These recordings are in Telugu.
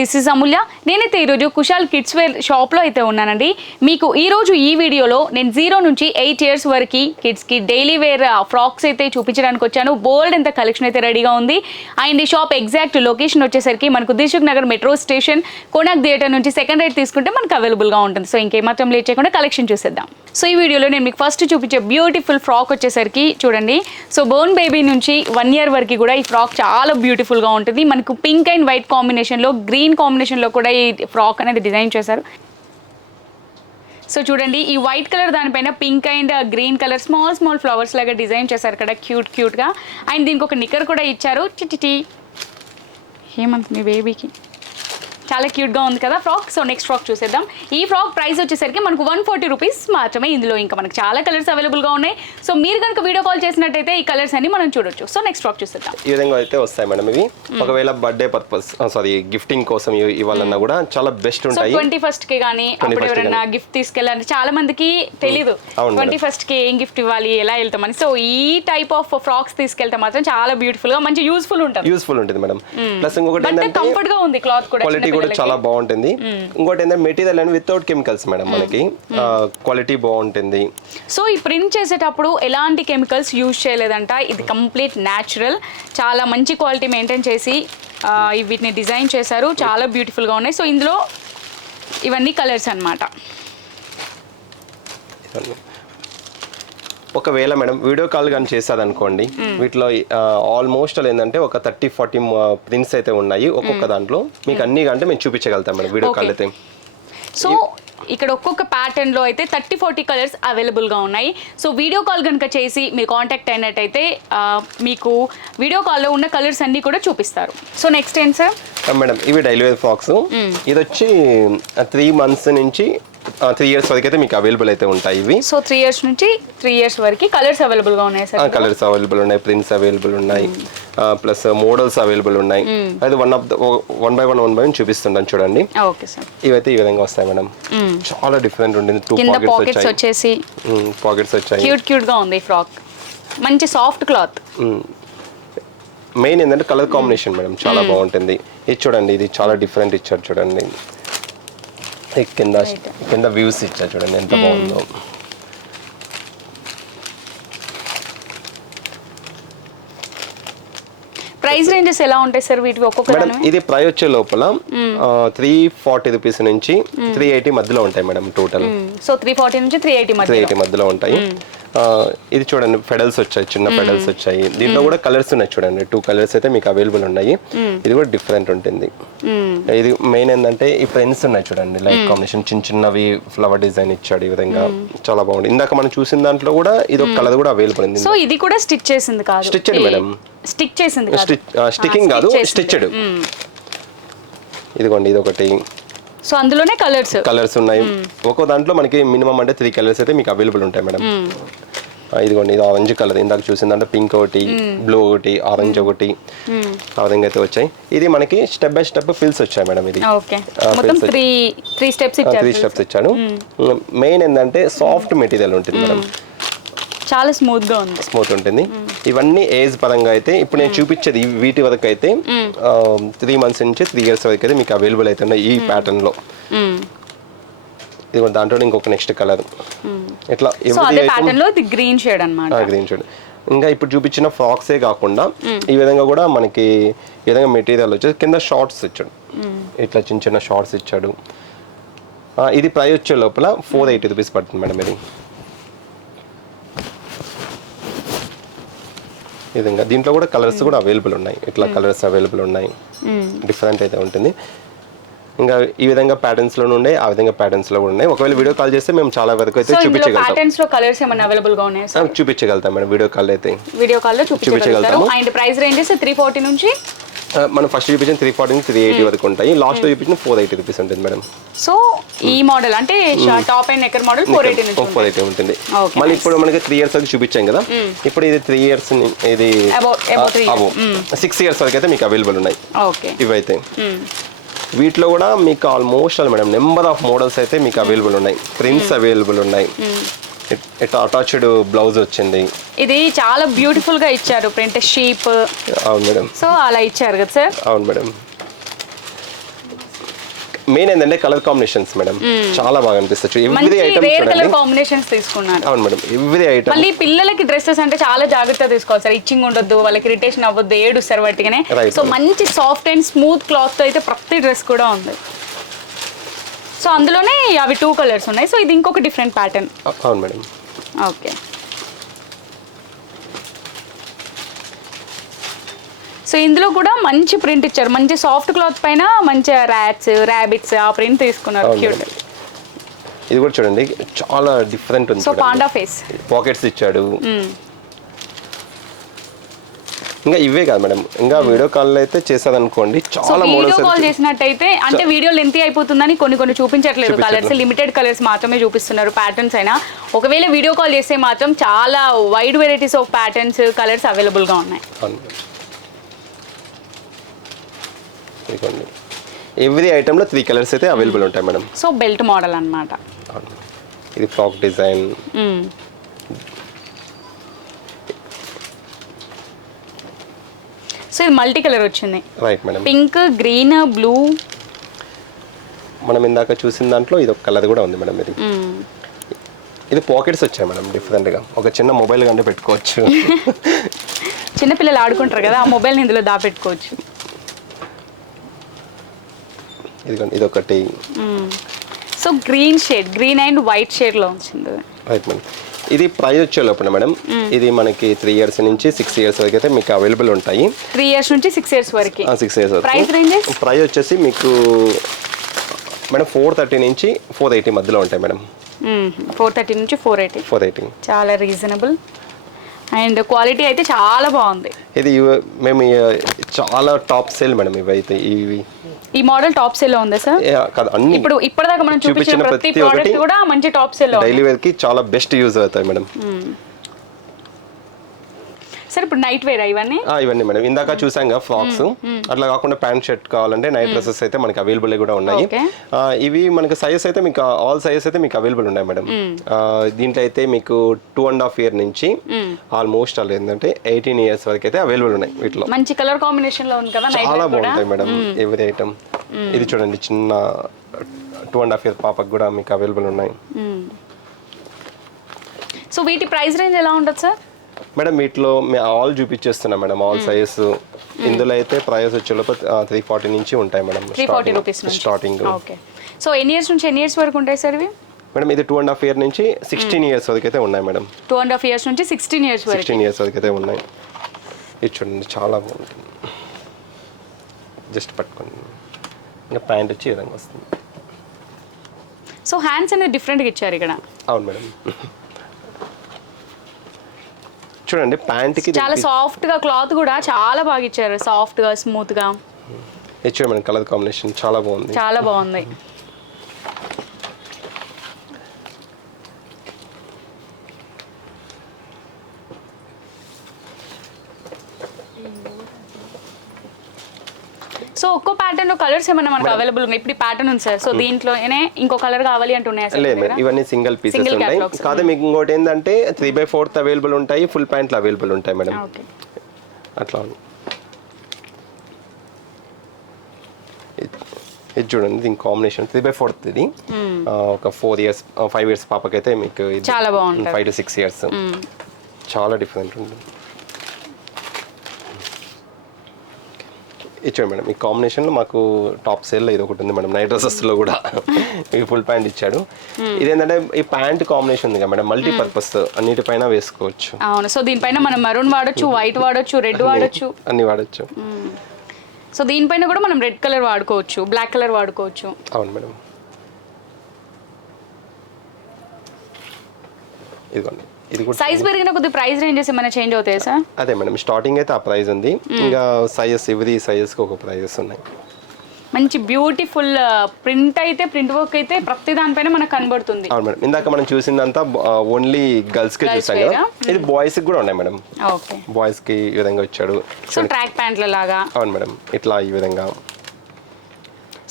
దిస్ ఇస్ అమూల్య. నేనైతే ఈరోజు కుశాల్ కిడ్స్ వేర్ షాప్లో అయితే ఉన్నానండి. మీకు ఈరోజు ఈ వీడియోలో నేను 0 నుంచి 8 years వరకు కిడ్స్కి డైలీ వేర్ ఫ్రాక్స్ అయితే చూపించడానికి వచ్చాను. బోల్డ్ ఎంత కలెక్షన్ అయితే రెడీగా ఉంది. అండ్ ఈ షాప్ ఎగ్జాక్ట్ లొకేషన్ వచ్చేసరికి మనకు Dilsukh Nagar metro station Konark theatre నుంచి సెకండ్ రైట్ తీసుకుంటే మనకు అవైలబుల్గా ఉంటుంది. సో ఇంకేమాత్రం లేట్ చేయకుండా కలెక్షన్ చూసేద్దాం. సో ఈ వీడియోలో నేను మీకు ఫస్ట్ చూపించే బ్యూటిఫుల్ ఫ్రాక్ వచ్చేసరికి చూడండి. సో బోర్న్ బేబీ నుంచి 1 year వరకు కూడా ఈ ఫ్రాక్ చాలా బ్యూటిఫుల్గా ఉంటుంది. మనకు పింక్ అండ్ వైట్ కాంబినేషన్లో, గ్రీన్ కాంబినేషన్లో కూడా ఈ ఫ్రాక్ అనేది డిజైన్ చేశారు. సో చూడండి, ఈ వైట్ కలర్ దానిపైన pink and green colour small flowers లాగా డిజైన్ చేశారు ఇక్కడ క్యూట్గా. అండ్ దీనికి ఒక నిక్కర్ కూడా ఇచ్చారు. చిటి హేమంత్ మీ బేబీకి చాలా క్యూట్గా ఉంది కదా ఫ్రాక్. సో నెక్స్ట్ ఫ్రాక్ చూసేద్దాం. ఈ ఫ్రాక్ ప్రైస్ వచ్చేసరికి మనకు 140 రూపీస్ మాత్రమే. ఇందులో ఇంకా మనకు చాలా కలర్స్ అవైలబుల్గా ఉన్నాయి. సో మీరు కనుక వీడియో కాల్ చేసినట్టయితే ఈ కలర్స్ అన్ని మనం చూడొచ్చు. సో నెక్స్ట్ ఫ్రాక్ చూసేద్దాం. ఈ విధంగా అయితే వస్తాయి మేడం. ఇవి ఒకవేళ బర్త్డే పర్పస్ గిఫ్టింగ్ కోసం ఇవ్వాలన్నా కూడా చాలా బెస్ట్ ఉంటాయి. 21st కి కానీ అప్పుడు ఎవరైనా గిఫ్ట్ తీసుకెళ్ళాలంటే చాలా మందికి తెలీదు 21st కి ఏం గిఫ్ట్ ఇవ్వాలి, ఎలా వెళ్తామని. సో ఈ టైప్ ఆఫ్ ఫ్రాక్స్ తీసుకెళ్తే మాత్రం చాలా బ్యూటిఫుల్ గా మంచి యూస్ఫుల్ ఉంటుంది మేడం. ప్లస్ ఇంకొకటి ఏంటంటే కంఫర్ట్ గా ఉంది, క్లాత్ కూడా కూడా చాలా బాగుంటుంది. ఇంకోటి ఏంటంటే material and without chemicals madam. మనకి క్వాలిటీ బాగుంటుంది. సో ఈ ప్రింట్ చేసేటప్పుడు ఎలాంటి కెమికల్స్ యూజ్ చేయలేదంట. ఇది కంప్లీట్ న్యాచురల్, చాలా మంచి క్వాలిటీ మెయింటైన్ చేసి వీటిని డిజైన్ చేశారు. చాలా బ్యూటిఫుల్గా ఉన్నాయి. సో ఇందులో ఇవన్నీ కలర్స్ అన్నమాట. ఒకవేళ మేడం వీడియో కాల్ కానీ చేస్తుంది అనుకోండి, వీటిలో ఆల్మోస్ట్ ఏంటంటే ఒక 30-40 ప్రింట్స్ అయితే ఉన్నాయి. ఒక్కొక్క దాంట్లో మీకు అన్ని అంటే మేము చూపించగలుగుతాం మేడం వీడియో కాల్ అయితే. సో ఇక్కడ ఒక్కొక్క ప్యాటర్న్లో అయితే 30-40 కలర్స్ అవైలబుల్గా ఉన్నాయి. సో వీడియో కాల్ కనుక చేసి మీరు కాంటాక్ట్ అయినట్టయితే మీకు వీడియో కాల్లో ఉన్న కలర్స్ అన్నీ కూడా చూపిస్తారు. సో నెక్స్ట్ ఏంటి సార్? మేడం ఇవి డైలీ వేర్ ఫ్రాక్స్. ఇది వచ్చి 3 months నుంచి 3 years వరకు అయితే మీకు అవైలబుల్ అయితే ఉంటాయి ఇవి. సో 3 years నుంచి 3 years వరకు కలర్స్ అవైలబుల్ గా ఉన్నాయి సార్. కలర్స్ అవైలబుల్ ఉన్నాయి, ప్రింట్స్ అవైలబుల్ ఉన్నాయి, ప్లస్ మోడల్స్ అవైలబుల్ ఉన్నాయి. అది వన్ బై వన్ చూపిస్తుంటాను చూడండి. Okay sir. ఇవైతే ఈ విధంగా వస్తాయి మేడం. చాలా డిఫరెంట్ ఉంటుంది. 2 పాకెట్స్ వచ్చేసి పాకెట్స్ వచ్చాయి. క్యూట్ గా ఉంది ఫ్రాక్. మంచి సాఫ్ట్ క్లాత్. మెయిన్ ఏంటంటే కలర్ కాంబినేషన్ మేడం చాలా బాగుంటుంది. ఇది చూడండి, ఇది చాలా డిఫరెంట్ ఇచ్చారు చూడండి. కింద వ్యూస్ ఇచ్చా చూడండి ఎంత బాగుందో. ప్రైస్ రేంజెస్ ఎలా ఉంటాయి సార్ వీటికి ఒక్కొక్క? ఇది ప్రైస్ వచ్చే లోపల 340 రూపీస్ నుంచి 380 మధ్యలో ఉంటాయి మేడం టోటల్. సో 340 నుంచి 380 మధ్యలో ఉంటాయి. ఇది చూడండి, ఫెడల్స్ వచ్చాయి, చిన్న ఫెడల్స్ వచ్చాయి. దీంట్లో కూడా కలర్స్ ఉన్నాయి చూడండి. 2 కలర్స్ అయితే మీకు అవైలబుల్ ఉన్నాయి. ఇది కూడా డిఫరెంట్ ఉంటుంది. ఇది మెయిన్ ఏంటంటే ఈ ప్రింట్స్ ఉన్నాయి చూడండి, లైట్ కాంబినేషన్, చిన్నవి ఫ్లవర్ డిజైన్ ఇచ్చాడు. ఈ విధంగా చాలా బాగుంది. ఇందాక మనం చూసిన దాంట్లో కూడా ఇది ఒక కలర్ కూడా అవైలబుల్ ఉంది. సో ఇది కూడా స్టిచ్ చేసింది కాదు, స్టిచ్డ్ మేడం. స్టిక్ చేసింది కాదు, స్టికింగ్ కాదు, స్టిచ్డ్. ఇదిగోండి, ఇది ఒకటి. సో అందులోనే కలర్స్ ఉన్నాయి. ఒక్కో దాంట్లో మనకి మినిమం అంటే 3 కలర్స్ అయితే మీకు అవైలబుల్ ఉంటాయి మేడం. ఇదిగోండి, ఇది ఆరెంజ్ కలర్. ఇందాక చూసిందంటే పింక్ ఒకటి, బ్లూ ఒకటి, ఆరెంజ్ ఒకటి, ఆ విధంగా అయితే వచ్చాయి. ఇది మనకి స్టెప్ బై స్టెప్ ఫిల్స్ వచ్చాయి మేడం. ఇది మొత్తం 3 స్టెప్స్ ఇచ్చాడు. మెయిన్ ఏంటంటే సాఫ్ట్ మెటీరియల్ ఉంటుంది మేడం, చాలా స్మూత్ ఉంటుంది. ఇవన్నీ ఏజ్ పరంగా అయితే ఇప్పుడు నేను చూపించేది వీటి వరకు అయితే 3 months నుంచి 3 years వరకు అయితే మీకు అవైలబుల్ అయితే ఉన్నాయి ఈ ప్యాటర్న్ లో. ఇది దాంట్లో ఇంకొక నెక్స్ట్ కలర్ ఇట్లా గ్రీన్ షేడ్ అన్నమాట. Green shade. ఇంకా ఇప్పుడు చూపించిన ఫ్రాక్సే కాకుండా ఈ విధంగా కూడా మనకి ఈ విధంగా మెటీరియల్ వచ్చేసి కింద షార్ట్స్ ఇచ్చాడు. ఇట్లా చిన్న షార్ట్స్ ఇచ్చాడు. ఇది ప్రైస్ వచ్చే లోపల 480 రూపీస్ పడుతుంది మేడం. ఇది విధంగా దీంట్లో కూడా కలర్స్ కూడా అవైలబుల్ ఉన్నాయి. ఇట్లా కలర్స్ అవైలబుల్ ఉన్నాయి, డిఫరెంట్ అయితే ఉంటుంది. ఇంకా ఈ విధంగా ప్యాటర్న్స్ లో ఉన్నాయి, ఆ విధంగా ప్యాటర్న్స్ లో కూడా ఉన్నాయి. ఒకవేళ వీడియో కాల్ చేస్తే మేము చాలా వరకు అయితే చూపించగలుగుతాం. ప్యాటర్న్స్ లో కలర్స్ ఏమైనా అవైలబుల్ గా ఉన్నాయా సార్? చూపించగలుగుతాం మేడం. వీడియో కాల్ లో చూపించగలుగుతాము. అండ్ ప్రైస్ రేంజెస్ 340 నుంచి మనం ఫస్ట్ చూపించిన 340 నుంచి 380 వరకు ఉంటాయి. లాస్ట్ లో చూపించిన 480 రూపీస్ ఉంటుంది మేడం. సో ఈ మోడల్ అంటే టాప్ అండ్ నెక్కర్ మోడల్ 480 ఉంటుంది. మళ్ళీ ఇప్పుడు మనకి 3 years వరకు చూపించాం కదా, ఇప్పుడు ఇది 3 years, ఇది 6 years వరకు అయితే మీకు అవైలబుల్ ఉన్నాయి ఇవైతే. వీటిలో కూడా మీకు almost madam number of models అయితే మీకు అవైలబుల్ ఉన్నాయి. ప్రింట్స్ అవైలబుల్ ఉన్నాయి. ఇట్లా అటాచ్డ్ బ్లౌజ్ వచ్చింది. ఇది చాలా బ్యూటిఫుల్ గా ఇచ్చారు ప్రింట్ షీప్. అవును మేడం. సో అలా ఇచ్చారు కదా సార్? అవును మేడం. మెయిన్ ఏంటంటే కలర్ కాంబినేషన్స్ మేడం చాలా బాగా అనిపిస్తుంది ఎవ్రీ మంచి ఐటమ్ రేర్ కలర్ చూడండి. కాంబినేషన్స్ తీసుకున్నారు. అవును మేడం ఎవ్రీ ఐటమ్. మళ్ళీ పిల్లలకి డ్రెస్సెస్ అంటే చాలా జాగ్రత్తగా తీసుకోవాలి సార్, ఇచ్చింగ్ ఉండొద్దు, వాళ్ళకి ఇరిటేషన్ అవ్వద్దు, ఏడుస్తారు వాటిగానే. Right. సో మంచి సాఫ్ట్ అండ్ స్మూత్ క్లాత్ తో అయితే ప్రతి డ్రెస్ కూడా ఉంది. సో అందులోనే అవి 2 కలర్స్ ఉన్నాయి. సో ఇది ఇంకొక డిఫరెంట్ ప్యాటర్న్. అవును మేడం. ఓకే. సో ఇందులో కూడా మంచి ప్రింట్ ఇచ్చారు, మంచి సాఫ్ట్ క్లాత్ పైన మంచి ర్యాట్స్ ర్యాబిట్స్ ఆ ప్రింట్ తీసుకున్నారు. అవును క్యూట్. మేడం. ఇది కూడా చూడండి చాలా డిఫరెంట్ ఉంది. సో పాండా ఫేస్ పాకెట్స్ ఇచ్చాడు. ఇంకా ఇవే కాదు మేడం, ఇంకా వీడియో కాల్ అయితే చేసేదనుకోండి సో చాలా వీడియో మోడల్స్ కాల్ చేసినట్టయితే అంటే వీడియో లెంతీ అయిపోతుందని కొన్ని చూపించట్లేదు, కలర్స్ లిమిటెడ్ కలర్స్ మాత్రమే చూపిస్తున్నారు, ప్యాటర్న్స్ అయినా. ఒకవేళ వీడియో కాల్ చేస్తే మాత్రం చాలా wide varieties of patterns colours available గా ఉన్నాయి. ఎవ్రీ ఐటమ్ లో 3 కలర్స్ అయితే అవైలబుల్ ఉంటాయి మేడం. సో బెల్ట్ మోడల్ అన్నమాట. ఇది ఫ్రాక్ డిజైన్. సో ఇది మల్టీ కలర్ వచ్చింది. Right madam. Pink, green, blue. మనం ఇందాక చూసిన దాంట్లో ఇది ఒక కలర్ కూడా ఉంది మేడం. ఇది పాకెట్స్ వచ్చాయి మేడం డిఫరెంట్ గా, ఒక చిన్న మొబైల్ కంటే పెట్టుకోవచ్చు. చిన్నపిల్లలు ఆడుకుంటారు కదా, ఆ మొబైల్ని ఇందులో దాపెట్టుకోవచ్చు. ఇది ఒకటి. So green shade, green and white shade లో వచ్చింది. Right madam. ఇది ప్రైస్ వచ్చే లోపల మేడం ఇది మనకి 3 ఇయర్స్ నుంచి 6 ఇయర్స్ వరకు అయితే మీకు అవైలబుల్ ఉంటాయి. 3 ఇయర్స్ నుంచి 6 ఇయర్స్ వరకు. 6 ఇయర్స్ వరకు. ప్రైస్ రేంజెస్ ప్రైస్ వచ్చేసి మీకు మేడం 430 నుంచి 480 మధ్యలో ఉంటాయి మేడం. 430 నుంచి 480 చాలా రీజనబుల్ అండ్ క్వాలిటీ అయితే చాలా బాగుంది. ఇది మేము చాలా టాప్ సేల్ మేడం ఇవైతే. ఈ మోడల్ టాప్ సేల్ లో ఉందా సార్? కాదు, అన్ని ఇప్పుడు ఇప్పటిదాకా మనం చూపించిన ప్రతి ప్రోడక్ట్ కూడా మంచి టాప్ సేల్ లో ఉంది. డైలీ వేర్ కి చాలా బెస్ట్ యూజ్ అవుతాయి మేడం. సార్ ఇప్పుడు నైట్ వేర్ ఇవన్నీ మేడం ఇందాక చూసాంగా ఫ్రాక్స్, అట్లా కాకుండా ప్యాంట్ షర్ట్ కావాలంటే నైట్ డ్రెస్సెస్ అయితే మనకి అవైలబుల్ కూడా ఉన్నాయి. ఇవి మనకి సైజెస్ అయితే మీకు ఆల్ సైజెస్ అయితే మీకు అవైలబుల్ ఉన్నాయి మేడం. దీంట్లో అయితే మీకు 2.5 ఇయర్ నుంచి ఆల్మోస్ట్ అలా ఏంటంటే 18 ఇయర్స్ వరకు అయితే అవైలబుల్ ఉన్నాయి. వీటిలో మంచి కలర్ కాంబినేషన్ లో ఉంది కదా, చాలా బాగుంటాయి మేడం ఎవ్రీ ఐటమ్. ఇది చూడండి చిన్న 2.5 ఇయర్ పాపకు కూడా మీకు అవైలబుల్ ఉన్నాయి. సో వీటి ప్రైస్ రేంజ్ ఎలా ఉంటుంది సార్? మేడం వీటిలో మేము ఆల్ చూపించేస్తున్నాం మేడం, ఆల్ సైజెస్. ఇందులో అయితే ప్రైస్ వచ్చే లోపల 340 నుంచి ఉంటాయి madam. 340 rupees starting. Okay. So ఎన్ని ఇయర్స్ నుంచి ఎన్ని ఇయర్స్ వరకు ఉంటాయి సార్ ఇవి? మేడం ఇది 2.5 ఇయర్ నుంచి 16 ఇయర్స్ వరకు అయితే ఉన్నాయి మేడం. 2.5 ఇయర్స్ నుంచి 16 ఇయర్స్ వరకు. 16 ఇయర్స్ వరకు అయితే ఉన్నాయి. ఇది చూడండి చాలా బాగుంటుంది. జస్ట్ పట్టుకోండి. ఇంకా ప్యాంట్ వచ్చి ఈ విధంగా వస్తుంది. సో హ్యాండ్స్ అనేది డిఫరెంట్గా ఇచ్చారు ఇక్కడ. అవును మేడం. చూడండి ప్యాంట్ కి చాలా సాఫ్ట్ గా క్లాత్ కూడా చాలా బాగా ఇచ్చారు, సాఫ్ట్ గా స్మూత్ గా ఇచ్చారు మేడం. కలర్ కాంబినేషన్ చాలా బాగుంది. చాలా బాగుంది. సో ఒక్కో ప్యాటర్న్ లో కలర్స్ ఏమైనా మనకు అవైలబుల్ ఉన్నాయి? ఇప్పుడు ఈ ప్యాటర్న్ ఉంది సార్, సో దీంట్లోనే ఇంకో కలర్ కావాలి అంటున్నాయి సార్? లేదు మేడం ఇవన్నీ సింగిల్ పీసెస్ ఉంటాయి. కాదు మీకు ఇంకోటి ఏంటంటే 3/4 అవైలబుల్ ఉంటాయి, ఫుల్ ప్యాంట్లు అవైలబుల్ ఉంటాయి మేడం. అట్లా ఇది చూడండి దీని కాంబినేషన్ 3/4 ఇది. ఒక 5 ఇయర్స్ పాపకైతే మీకు చాలా బాగుంటుంది. 5 to 6 ఇయర్స్ చాలా డిఫరెంట్ ఉంది. ఇచ్చాడు మేడం ఈ కాంబినేషన్ లో మాకు టాప్ సేల్ లో ఇది ఒకటి ఉంది మేడం. నైట్ డ్రెస్సెస్ లో కూడా ఈ ఫుల్ ప్యాంట్ ఇచ్చాడు. ఇదేంటంటే ఈ ప్యాంట్ కాంబినేషన్ ఉంది కదా మేడం, మల్టీపర్పస్ అన్నిటిపైన వేసుకోవచ్చు. అవును. సో దీనిపైన మనం మరూన్ వాడొచ్చు, వైట్ వాడొచ్చు, రెడ్ వాడొచ్చు, అన్ని వాడచ్చు. సో దీనిపైన కూడా మనం రెడ్ కలర్ వాడుకోవచ్చు, బ్లాక్ కలర్ వాడుకోవచ్చు. అవును మేడం. ఇదిగోండి ఇది కూడా సైజ్ పెరిగిన కొద్ది ప్రైస్ రేంజెస్ ఏమైనా చేంజ్ అవుతాయి సార్? అదే మేడం స్టార్టింగ్ అయితే ఆ ప్రైస్ ఉంది. ఇంకా సైజెస్ ఎవ్రీ సైజెస్ కి ఒక ప్రైజెస్ ఉన్నాయి. మంచి బ్యూటిఫుల్ ప్రింట్ అయితే, ప్రింట్ వర్క్ అయితే ప్రతి దానిపైన మనకు కనబడుతుంది. అవును మేడం. ఇందాక మనం చూసిందంతా ఓన్లీ గర్ల్స్ కి చూసాం కదా, ఇది బాయ్స్ కి కూడా ఉన్నాయి మేడం. ఓకే. బాయ్స్ కి ఈ విధంగా వచ్చాడు. సో ట్రాక్ ప్యాంట్ల లాగా. అవును మేడం ఇట్లా ఈ విధంగా.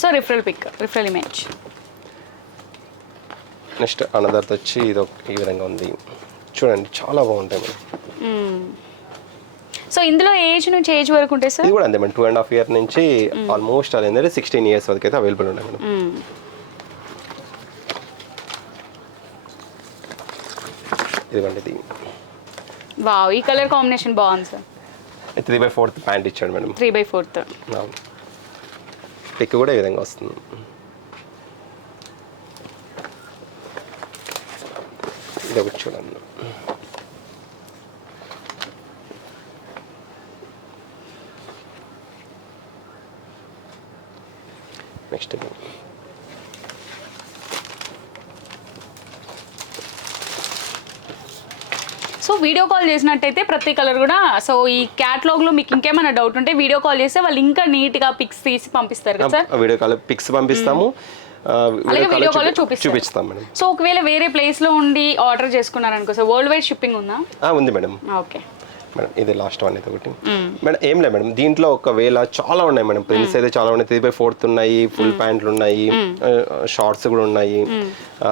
So referral image. Next another వచ్చి ఇది ఈ విధంగా ఉంది చూడండి, చాలా బాగుంటాయి మేడం. సో ఇందులో ఏజ్ నుంచి ఏజ్ వరకు ఉంటాయి సార్? ఇది కూడా అంతే మేడం, 2.5 years నుంచి ఆల్మోస్ట్ అది ఏంటంటే 16 years వరకు అయితే అవైలబుల్ ఉన్నాయి మేడం. ఇదిగోండి ఇది వావ్, ఈ కలర్ కాంబినేషన్ బాగుంది సార్. 3/4 ప్యాంట్ ఇచ్చాడు మేడం. 3/4. పిక్ కూడా ఈ విధంగా వస్తుంది. ఇది ఒకటి చూడండి. నెక్స్ట్ సో వీడియో కాల్ చేసినట్టయితే ప్రతి కలర్ కూడా, సో ఈ క్యాటలాగ్ లో మీకు ఇంకేమైనా డౌట్ ఉంటే వీడియో కాల్ చేస్తే వాళ్ళు ఇంకా నీట్ గా పిక్స్ తీసి పంపిస్తారు కదా సార్? వీడియో కాల్ పిక్స్ పంపిస్తాము, అలాగే వీడియో కాల్ చూపిస్తాం మేడం. సో ఒకవేళ వేరే ప్లేస్ లో ఉండి ఆర్డర్ చేసుకున్నారనుకో సార్, వరల్డ్ వైడ్ షిప్పింగ్ ఉందా? ఉంది మేడం. ఓకే మేడం, ఇది లాస్ట్ వన్ అయితే ఒకటి మేడం. ఏం లేదు మేడం, దీంట్లో ఒకవేళ చాలా ఉన్నాయి మేడం, ప్రింట్స్ అయితే చాలా ఉన్నాయి. 3/4 ఉన్నాయి, ఫుల్ ప్యాంట్లు ఉన్నాయి, షార్ట్స్ కూడా ఉన్నాయి.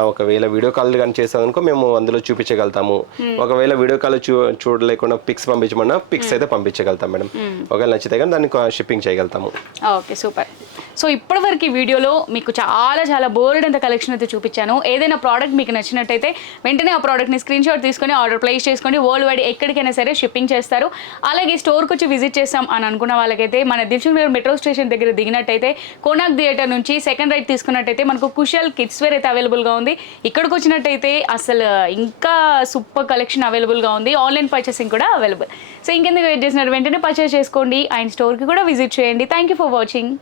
ఒకవేళ వీడియో కాల్ కానీ చేసామనుకో మేము అందులో చూపించగలుగుతాము. ఒకవేళ వీడియో కాల్ చూడలేకుండా పిక్స్ పంపించమన్నా పిక్స్ అయితే పంపించగలుగుతాం మేడం. ఒకవేళ నచ్చితే కానీ దాన్ని షిప్పింగ్ చేయగలుగుతాము. Okay super. సో ఇప్పటివరకు ఈ వీడియోలో మీకు చాలా చాలా బోల్డ్ అంత కలెక్షన్ అయితే చూపించాను. ఏదైనా ప్రోడక్ట్ మీకు నచ్చినట్టయితే వెంటనే ఆ ప్రోడక్ట్ని స్క్రీన్ షాట్ తీసుకొని ఆర్డర్ ప్లేస్ చేసుకోండి. వరల్డ్ వైడ్ ఎక్కడికైనా సరే షిప్పింగ్ చేస్తారు. అలాగే స్టోర్కి వచ్చి విజిట్ చేస్తాం అని అనుకున్న వాళ్ళకైతే మన దిల్సుఖ్ నగర్ మెట్రో స్టేషన్ దగ్గర దిగినట్టయితే కోనాక్ థియేటర్ నుంచి సెకండ్ రైట్ తీసుకున్నట్టయితే మనకు కుషల్ కిడ్స్ వేర్ అయితే అవైలబుల్గా ఉంది. ఇక్కడికి వచ్చినట్టయితే అసలు ఇంకా సూపర్ కలెక్షన్ అవైలబుల్గా ఉంది. ఆన్లైన్ పర్చేసింగ్ కూడా అవైలబుల్. సో ఇంకెందుకు వెయిట్ చేసినారు, వెంటనే పర్చేస్ చేసుకోండి. ఆయన స్టోర్కి కూడా విజిట్ చేయండి. Thank you for watching.